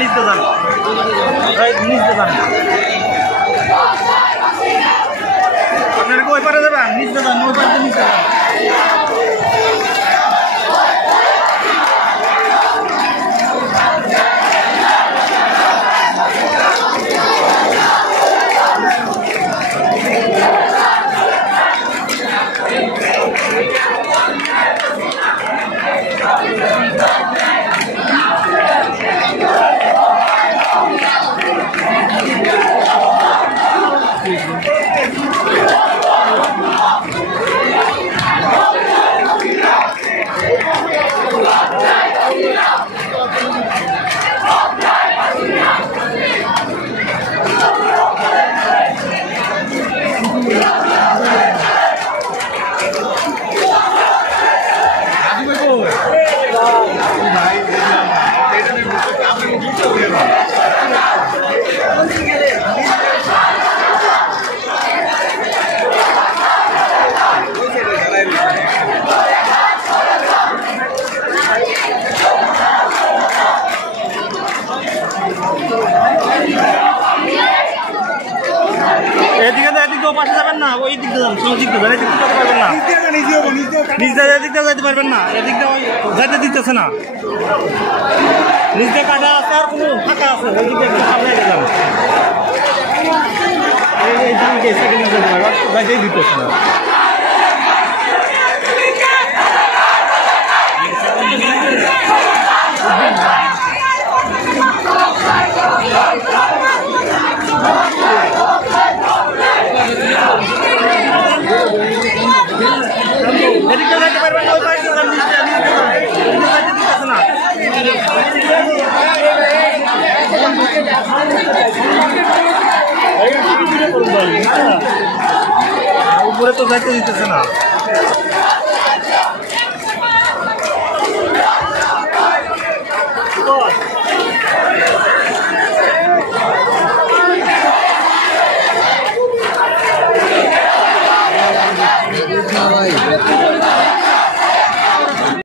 নিচে যান নিচে যান আপনারা কই পারে যাবেন নিচে যান ওই পারে নিচে যান এদিকে পাশে যাবেন না ওই দিক দিয়ে যান দিক দিয়ে এদিক যেতে পারবেন না নিজে এদিক দিয়ে যেতে পারবেন না এদিক দিয়ে যেতে দিতেছে না নিজে কাটা আছে আর কোনো ফাঁকা আছে ওই দিকে সামনে যান এই দামকে সেকেন্ড যেতে পারবেন যাইতেই দিতেছে না এদিকে যাইতে পারবেন না ওই পাশে যান নিচে যাইতে দিতেছে না উপরে তো যাইতে দিতেছে না ভাই